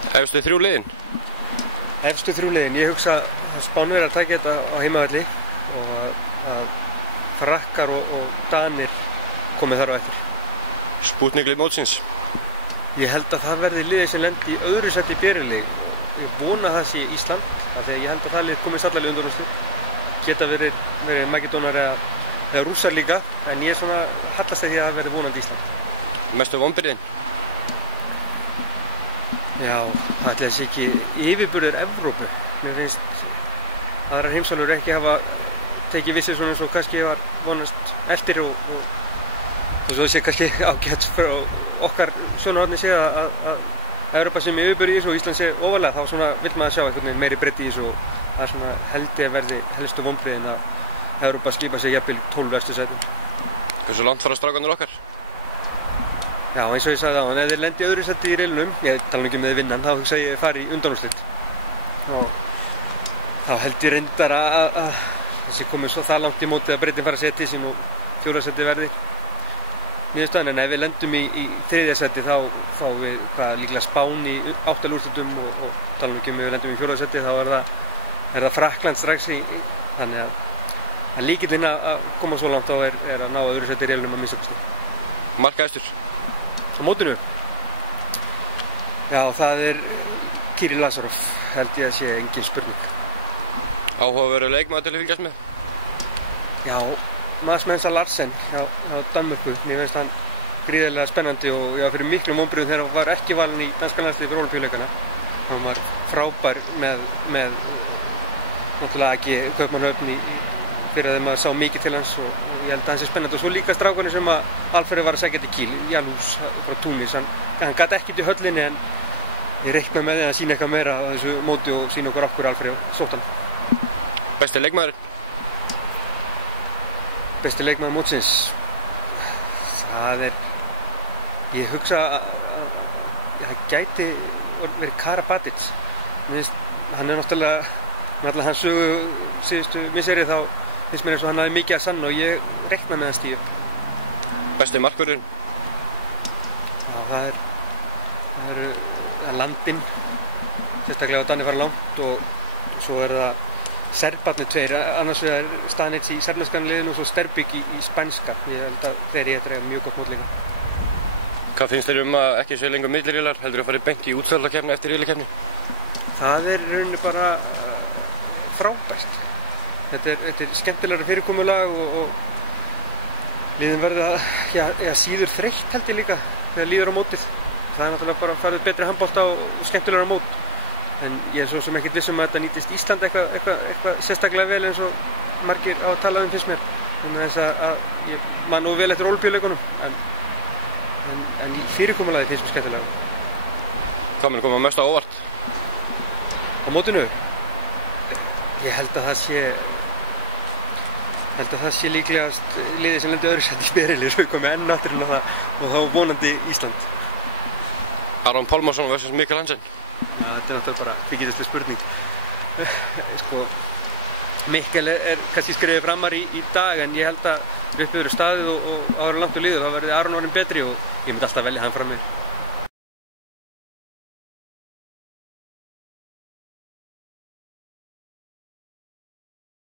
eftir. Efstu þrjú liðin? Efstu þrjú liðin. Ég hugsa að Spánverjar taki þetta á heimavelli og að Frakkar og Danir komið þar á eftir. Spútniklið mótsins? Ég held að það verði liðið sem lendi í öðru sæti í byrjunarleik og ég vona að það sé Ísland af því að ég held að það lið komist allavega í undanúrslit. Geta verið Makedónar eða Rússar líka en ég er svona hallast að því að það verði vonandi Ísland. Mestu vonbrigðin? Já, það ætli að sé ekki yfirburðir Evrópu. Mér finnst aðrar heimsálfur ekki hafa tekið vissir svona eins og kannski var vonast eftir og svo sé kannski ágætt frá okkar sjónarhorni sé að Evrópa sem yfirburði í þessu og Ísland sé ofarlega þá svona vill maður sjá einhvern veginn meiri breidd í þessu og það er svona held ég að verði helstu vonbrigðin að Evrópa skipa sig jafnvel 12 efstu sætum. Hversu langt fara strákarnir okkar? Já, eins og ég sagði áðan, ef þeir lendi í öðru sæti í riðlinum, ég tala nú ekki með þeir vinnan, þá hugsa ég fari í undanúrslit. Og þá held ég reyndar að þessi komið svo það langt í mótið að breiddin fara að setja til sín og fjórða sæti verði niðurstaðan, en ef við lendum í þriðja sæti þá fáum við líklega Spán í 8 úrslitum og tala nú ekki ef við lendum í fjórða sæti þá er það Frakkland strax þannig að lykillinn að koma svo langt þá er að ná öðru sæti í riðlinum að minnsta kosti. Markahæstur? Á mótinu? Já, það er Kirill Lazarov, held ég að sé engin spurning. Áhugaverður leikmaður til að fylgjast með? Já, Mads Mensa Larsen hjá Danmörku. Mér finnst hann gríðarlega spennandi og ég var fyrir miklum vonbrigðum þegar hann var ekki valinn í danska landsliðið fyrir Ólympíuleikana. Hann var frábær með náttúrulega ekki Kaupmannahöfn fyrir að maður sá mikið til hans og ég held að hann sé spennandi. Og svo líka strákarnir sem að Alfreð var að segja til Kíl, Jalús frá Túnis. Hann gat ekkert í höllinni en ég reikna með því að sína eitthvað meira á þessu móti og sína okkur okkur Alfreð sótt hann. Besti leikmaðurinn? Besti leikmaður mótsins? Það ég hugsa að það gæti verið Karabatic. Hann er náttúrulega, með allar hans sögu síðustu misseri þá finnst mér eins og hann hafi mikið að sanna og ég reikna með hann stíu. Besti markvörðurinn? Já, það er Landin, sérstaklega á Danir fara langt og svo er það Serbarnir tveir, annars vegar Stanic í serbneskan liðinu og svo Sterbik í spænska. Ég held að þeir eiga mjög gott mót líka. Hvað finnst þér að ekki sé lengur milliriðlar, heldur að fara beint í útslagkeppni eftir riðlakeppni? Það er í rauninni bara frábært. Þetta er skemmtilegra fyrirkomulag og liðin verða síður þreytt held ég líka þegar líður á mótið. Það er náttúrulega bara að fara betri handbolta og skemmtilegra mót. En ég er svo sem ekkert viss að þetta nýtist Ísland eitthvað sérstaklega vel eins og margir á að tala finnst mér. Þannig að þess að ég man nú vel eftir Ólympíuleikunum en í fyrirkomulagi finnst mér skemmtilega. Hvað mun koma mest á óvart? Á mótinu? Ég held að það sé líklegast liðið sem lendi öðru sæti í byrjunarliði svo komið enn aftur inn á það og þá vonandi Ísland. Aron Pálmarsson vs. Mikael Hansen? Já, þetta er náttúrulega bara fíkistislega spurning. Mikael er kannski skrifið framar í dag en ég held að upp yfir staðið og áður langt og líður þá verði Aron orðinn betri og ég myndi alltaf velja hann fram með.